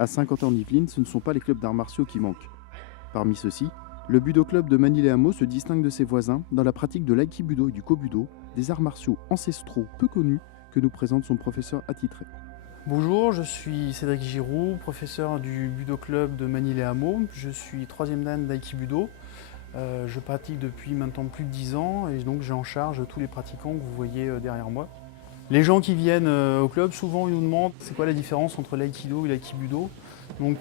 À Saint-Quentin-en-Yvelines, ce ne sont pas les clubs d'arts martiaux qui manquent. Parmi ceux-ci, le Budo Club de Manille-les-Hameaux se distingue de ses voisins dans la pratique de l'aïkibudo et du kobudo, des arts martiaux ancestraux peu connus que nous présente son professeur attitré. Bonjour, je suis Cédric Giroux, professeur du Budo Club de Manille-les-Hameaux. Je suis 3e dan d'Aikibudo. Je pratique depuis maintenant plus de 10 ans et donc j'ai en charge tous les pratiquants que vous voyez derrière moi. Les gens qui viennent au club, souvent ils nous demandent c'est quoi la différence entre l'aïkido et l'aïkibudo. Donc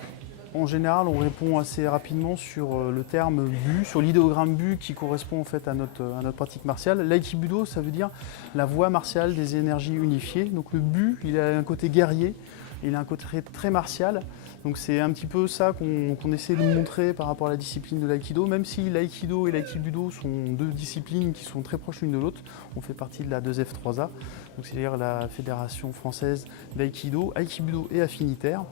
en général, on répond assez rapidement sur le terme bu, sur l'idéogramme bu qui correspond en fait à notre pratique martiale. L'aïkibudo, ça veut dire la voie martiale des énergies unifiées. Donc le bu, il a un côté guerrier, il a un côté très martial. Donc c'est un petit peu ça qu'on essaie de montrer par rapport à la discipline de l'aïkido. Même si l'aïkido et l'aïkibudo sont deux disciplines qui sont très proches l'une de l'autre, on fait partie de la 2F3A, c'est-à-dire la Fédération française d'aïkido, aïkibudo et affinitaire.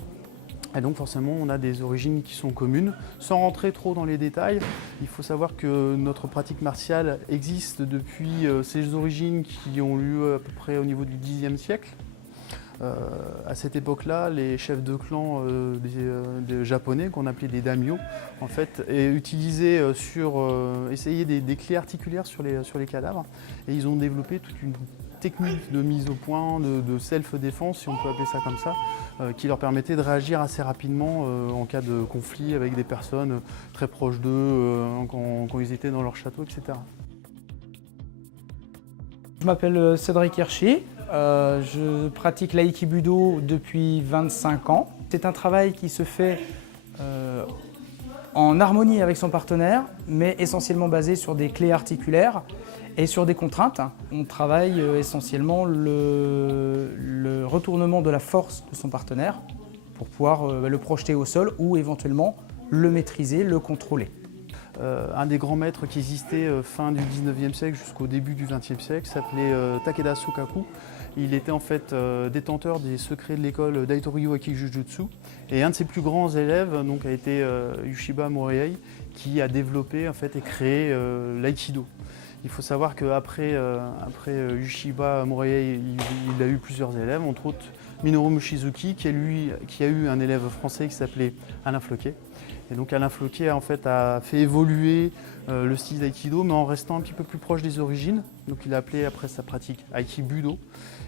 Et donc forcément, on a des origines qui sont communes. Sans rentrer trop dans les détails, il faut savoir que notre pratique martiale existe depuis ses origines qui ont lieu à peu près au niveau du Xe siècle. À cette époque-là, les chefs de clan des japonais, qu'on appelait des daimyo, en fait, utilisaient essayaient des clés articulaires sur les cadavres. Et ils ont développé toute une technique de mise au point, de self-défense, si on peut appeler ça comme ça, qui leur permettait de réagir assez rapidement en cas de conflit avec des personnes très proches d'eux, quand ils étaient dans leur château, etc. Je m'appelle Cédric Hirschi, je pratique l'aïkibudo depuis 25 ans. C'est un travail qui se fait en harmonie avec son partenaire, mais essentiellement basé sur des clés articulaires et sur des contraintes. On travaille essentiellement le retournement de la force de son partenaire pour pouvoir le projeter au sol ou éventuellement le maîtriser, le contrôler. Un des grands maîtres qui existait fin du 19e siècle jusqu'au début du 20e siècle s'appelait Takeda Sokaku. Il était en fait détenteur des secrets de l'école d'Aitoryu Akijujutsu. Et un de ses plus grands élèves donc, a été Yushiba Morihei, qui a développé en fait, et créé l'aïkido. Il faut savoir qu'après Yushiba Morihei, il a eu plusieurs élèves, entre autres Minoru Mochizuki, qui a eu un élève français qui s'appelait Alain Floquet. Et donc Alain Floquet en fait, a fait évoluer le style d'aïkido, mais en restant un petit peu plus proche des origines. Donc il a appelé après sa pratique aikibudo.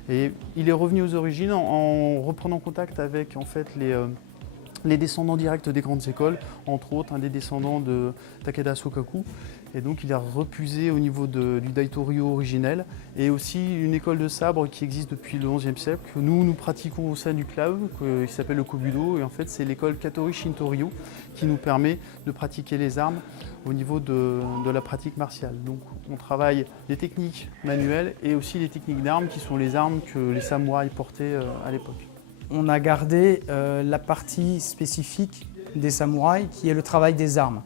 Et il est revenu aux origines en reprenant contact avec en fait, les descendants directs des grandes écoles, entre autres un des descendants de Takeda Sokaku. Et donc il a repusé au niveau du Daitoryu originel et aussi une école de sabre qui existe depuis le XIe siècle, que nous pratiquons au sein du club, qui s'appelle le Kobudo. Et en fait c'est l'école Katori Shintoryu qui nous permet de pratiquer les armes au niveau de la pratique martiale. Donc on travaille les techniques manuelles et aussi les techniques d'armes qui sont les armes que les samouraïs portaient à l'époque. On a gardé la partie spécifique des samouraïs qui est le travail des armes.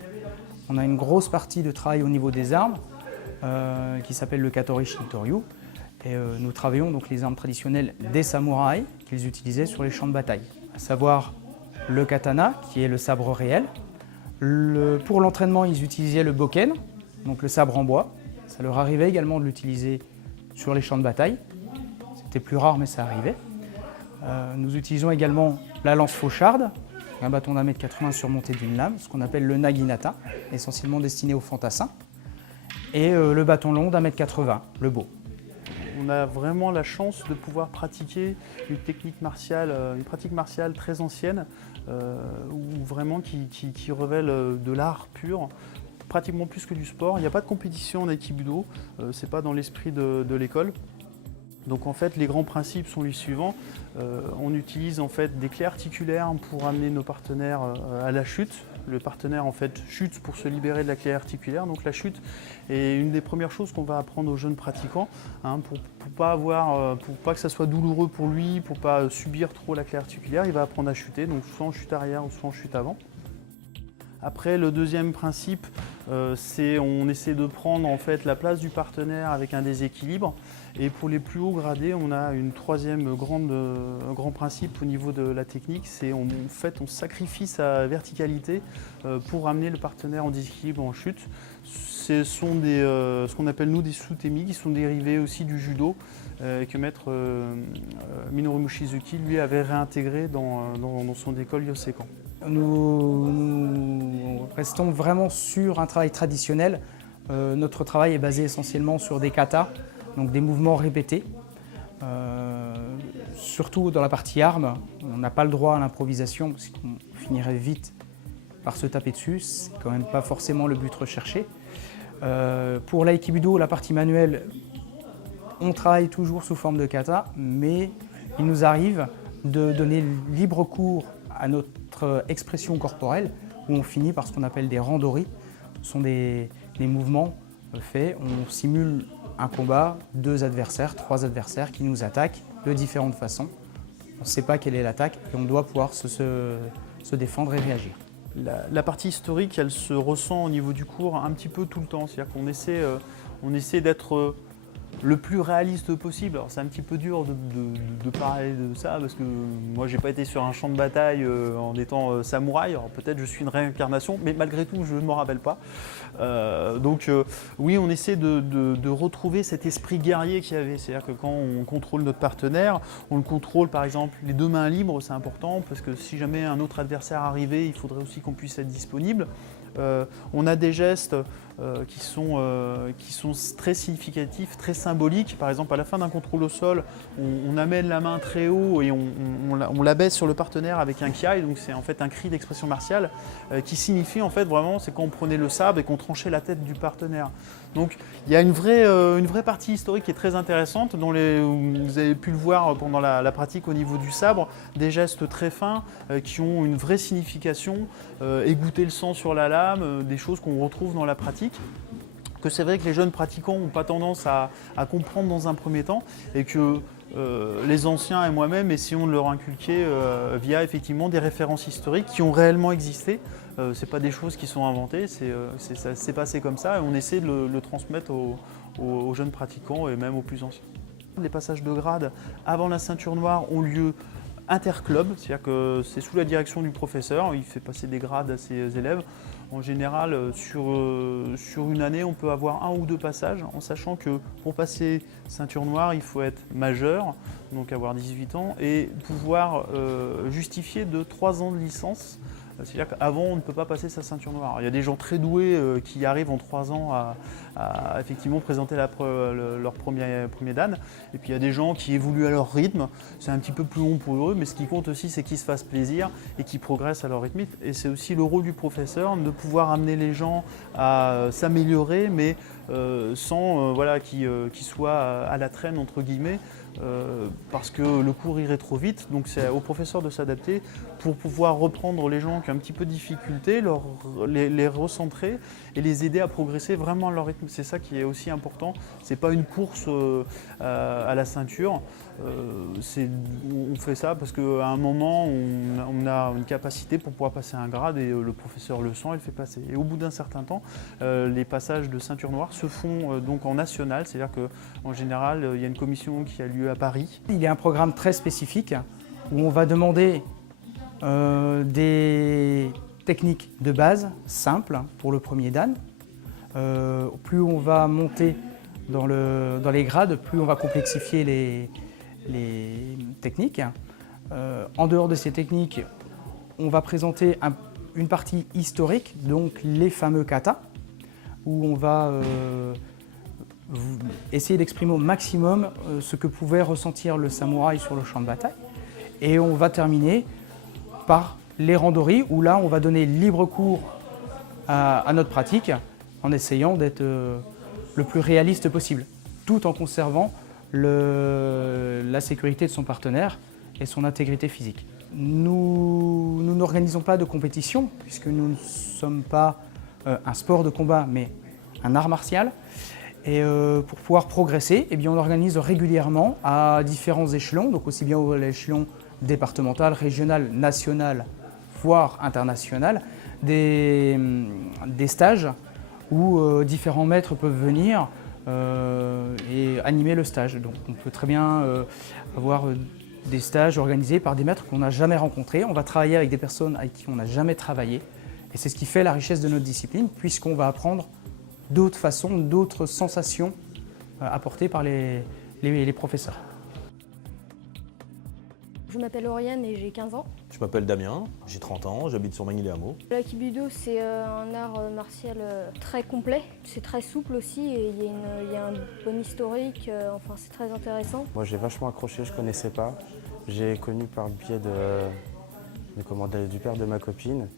On a une grosse partie de travail au niveau des armes qui s'appelle le Katori Shintoryu. Et nous travaillons donc les armes traditionnelles des samouraïs qu'ils utilisaient sur les champs de bataille, à savoir le katana qui est le sabre réel. Pour l'entraînement, ils utilisaient le bokken, donc le sabre en bois. Ça leur arrivait également de l'utiliser sur les champs de bataille. C'était plus rare mais ça arrivait. Nous utilisons également la lance faucharde, un bâton d'1,80 m surmonté d'une lame, ce qu'on appelle le naginata, essentiellement destiné aux fantassins, et le bâton long d'1,80 m, le bo. On a vraiment la chance de pouvoir pratiquer une technique martiale, une pratique martiale très ancienne, ou vraiment qui révèle de l'art pur, pratiquement plus que du sport. Il n'y a pas de compétition en aikibudo, c'est pas dans l'esprit de l'école. Donc en fait, les grands principes sont les suivants. On utilise en fait des clés articulaires pour amener nos partenaires à la chute. Le partenaire en fait chute pour se libérer de la clé articulaire. Donc la chute est une des premières choses qu'on va apprendre aux jeunes pratiquants, pour pas que ça soit douloureux pour lui, pour pas subir trop la clé articulaire. Il va apprendre à chuter, donc soit en chute arrière ou soit en chute avant. Après, le deuxième principe, On essaie de prendre en fait la place du partenaire avec un déséquilibre. Et pour les plus hauts gradés, on a une troisième grand principe au niveau de la technique, c'est en fait on sacrifie sa verticalité pour amener le partenaire en déséquilibre, en chute. Ce sont ce qu'on appelle nous des sutemi qui sont dérivés aussi du judo et que maître Minoru Mushizuki lui avait réintégré dans son école Yosekan. Nous restons vraiment sur un travail traditionnel. Notre travail est basé essentiellement sur des katas, donc des mouvements répétés. Surtout dans la partie armes, on n'a pas le droit à l'improvisation parce qu'on finirait vite par se taper dessus, c'est quand même pas forcément le but recherché. Pour l'aïkibudo, la partie manuelle, on travaille toujours sous forme de kata, mais il nous arrive de donner libre cours à notre expression corporelle, où on finit par ce qu'on appelle des randori. Ce sont des mouvements faits, on simule un combat, 2 adversaires, 3 adversaires qui nous attaquent de différentes façons. On ne sait pas quelle est l'attaque et on doit pouvoir se défendre et réagir. La partie historique, elle se ressent au niveau du cours un petit peu tout le temps. C'est-à-dire qu'on essaie d'être le plus réaliste possible. Alors c'est un petit peu dur de parler de ça parce que moi j'ai pas été sur un champ de bataille en étant samouraï. Alors peut-être je suis une réincarnation, mais malgré tout je ne m'en rappelle pas. Oui, on essaie de retrouver cet esprit guerrier qu'il y avait. C'est-à-dire que quand on contrôle notre partenaire, on le contrôle par exemple les 2 mains libres, c'est important parce que si jamais un autre adversaire arrivait, il faudrait aussi qu'on puisse être disponible. On a des gestes qui sont très significatifs, très symboliques. Par exemple, à la fin d'un contrôle au sol, on amène la main très haut et on la baisse sur le partenaire avec un kiai. Donc c'est en fait un cri d'expression martiale qui signifie en fait vraiment, c'est quand on prenait le sabre et qu'on tranchait la tête du partenaire. Donc il y a une vraie partie historique qui est très intéressante, dont vous avez pu le voir pendant la pratique au niveau du sabre, des gestes très fins qui ont une vraie signification, égoutter le sang sur la lame, des choses qu'on retrouve dans la pratique, que c'est vrai que les jeunes pratiquants n'ont pas tendance à comprendre dans un premier temps, et que les anciens et moi-même essayons de leur inculquer via effectivement des références historiques qui ont réellement existé. Ce n'est pas des choses qui sont inventées, ça s'est passé comme ça et on essaie de le transmettre aux jeunes pratiquants et même aux plus anciens. Les passages de grade avant la ceinture noire ont lieu interclub, c'est-à-dire que c'est sous la direction du professeur, il fait passer des grades à ses élèves. En général, sur une année, on peut avoir 1 ou 2 passages, en sachant que pour passer ceinture noire, il faut être majeur, donc avoir 18 ans, et pouvoir justifier de 3 ans de licence. C'est-à-dire qu'avant, on ne peut pas passer sa ceinture noire. Alors, il y a des gens très doués qui arrivent en 3 ans à effectivement présenter leur premier dan. Et puis il y a des gens qui évoluent à leur rythme. C'est un petit peu plus long pour eux, mais ce qui compte aussi, c'est qu'ils se fassent plaisir et qu'ils progressent à leur rythme. Et c'est aussi le rôle du professeur de pouvoir amener les gens à s'améliorer, mais sans qu'ils soient à la traîne, entre guillemets. Parce que le cours irait trop vite, donc c'est au professeur de s'adapter pour pouvoir reprendre les gens qui ont un petit peu de difficulté, les recentrer et les aider à progresser vraiment à leur rythme. C'est ça qui est aussi important, c'est pas une course à la ceinture, on fait ça parce qu'à un moment on a une capacité pour pouvoir passer un grade et le professeur le sent et le fait passer. Et au bout d'un certain temps, les passages de ceinture noire se font donc en national, c'est-à-dire qu'en général il y a une commission qui a lieu à Paris. Il y a un programme très spécifique où on va demander des techniques de base simples pour le premier dan. Plus on va monter dans les grades, plus on va complexifier les techniques. En dehors de ces techniques, on va présenter une partie historique, donc les fameux katas, où on va essayer d'exprimer au maximum ce que pouvait ressentir le samouraï sur le champ de bataille. Et on va terminer par les randori, où là on va donner libre cours à notre pratique en essayant d'être le plus réaliste possible, tout en conservant la sécurité de son partenaire et son intégrité physique. Nous n'organisons pas de compétition, puisque nous ne sommes pas un sport de combat, mais un art martial. Et pour pouvoir progresser, eh bien, on organise régulièrement à différents échelons, donc aussi bien à l'échelon départemental, régional, national, voire international, des stages où différents maîtres peuvent venir et animer le stage. Donc on peut très bien avoir des stages organisés par des maîtres qu'on n'a jamais rencontrés. On va travailler avec des personnes avec qui on n'a jamais travaillé. Et c'est ce qui fait la richesse de notre discipline, puisqu'on va apprendre d'autres façons, d'autres sensations apportées par les professeurs. Je m'appelle Oriane et j'ai 15 ans. Je m'appelle Damien, j'ai 30 ans, j'habite sur Magny-les-Hameaux. L'aïkido, c'est un art martial très complet, c'est très souple aussi et il y a un bon historique, enfin c'est très intéressant. Moi j'ai vachement accroché, je connaissais pas. J'ai connu par le biais du père de ma copine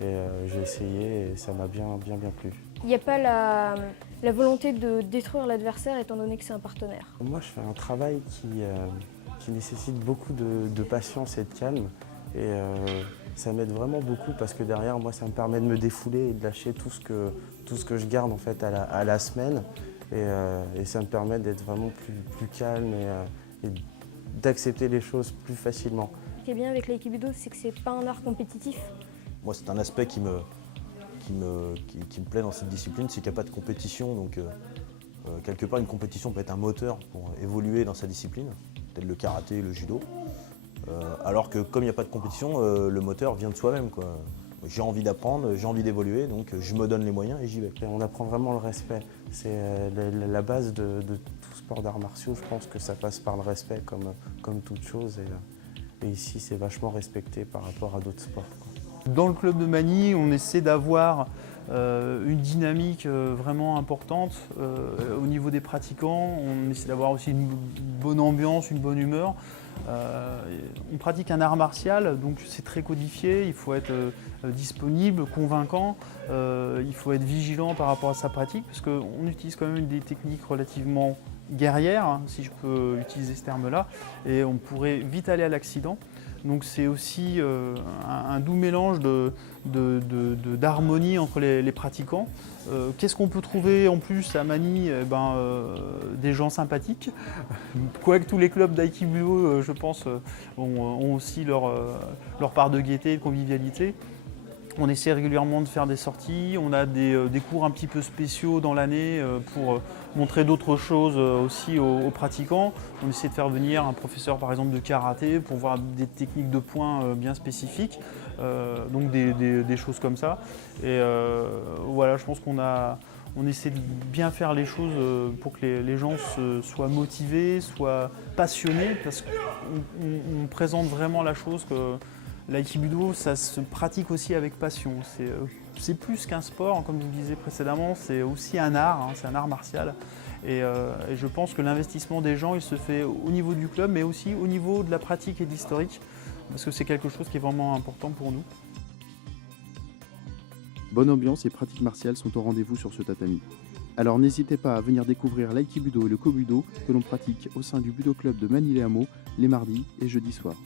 et j'ai essayé et ça m'a bien plu. Il n'y a pas la volonté de détruire l'adversaire étant donné que c'est un partenaire. Moi je fais un travail qui nécessite beaucoup de patience et de calme. Et ça m'aide vraiment beaucoup parce que derrière, moi, ça me permet de me défouler et de lâcher tout ce que je garde en fait à la semaine. Et ça me permet d'être vraiment plus calme et d'accepter les choses plus facilement. Ce qui est bien avec l'aïkido, c'est que c'est pas un art compétitif. Moi, c'est un aspect qui me plaît dans cette discipline, c'est qu'il n'y a pas de compétition. Donc, quelque part, une compétition peut être un moteur pour évoluer dans sa discipline, tel le karaté, le judo. Alors que comme il n'y a pas de compétition, le moteur vient de soi-même, quoi. J'ai envie d'apprendre, j'ai envie d'évoluer, donc je me donne les moyens et j'y vais. Et on apprend vraiment le respect. C'est la base de tout sport d'arts martiaux. Je pense que ça passe par le respect comme toute chose. Et ici, c'est vachement respecté par rapport à d'autres sports, quoi. Dans le club de Magny, on essaie d'avoir une dynamique vraiment importante au niveau des pratiquants. On essaie d'avoir aussi une bonne ambiance, une bonne humeur. On pratique un art martial, donc c'est très codifié, il faut être disponible, convaincant, il faut être vigilant par rapport à sa pratique, parce qu'on utilise quand même des techniques relativement guerrières, hein, si je peux utiliser ce terme-là, et on pourrait vite aller à l'accident. Donc c'est aussi un doux mélange d'harmonie entre les pratiquants. Qu'est-ce qu'on peut trouver en plus à Magny? Des gens sympathiques. Quoique tous les clubs d'aïkido, je pense, ont aussi leur part de gaieté et de convivialité. On essaie régulièrement de faire des sorties, on a des cours un petit peu spéciaux dans l'année pour montrer d'autres choses aussi aux pratiquants. On essaie de faire venir un professeur par exemple de karaté pour voir des techniques de poing bien spécifiques, donc des choses comme ça. Et voilà, je pense on essaie de bien faire les choses pour que les gens soient motivés, soient passionnés, parce qu'on présente vraiment la chose que l'aïkido, ça se pratique aussi avec passion. C'est plus qu'un sport, comme je vous le disais précédemment, c'est aussi un art, hein, c'est un art martial. Et je pense que l'investissement des gens, il se fait au niveau du club, mais aussi au niveau de la pratique et de l'historique, parce que c'est quelque chose qui est vraiment important pour nous. Bonne ambiance et pratiques martiales sont au rendez-vous sur ce tatami. Alors n'hésitez pas à venir découvrir l'aïkibudo et le kobudo que l'on pratique au sein du Budo Club de Magny-les-Hameaux les mardis et jeudis soirs.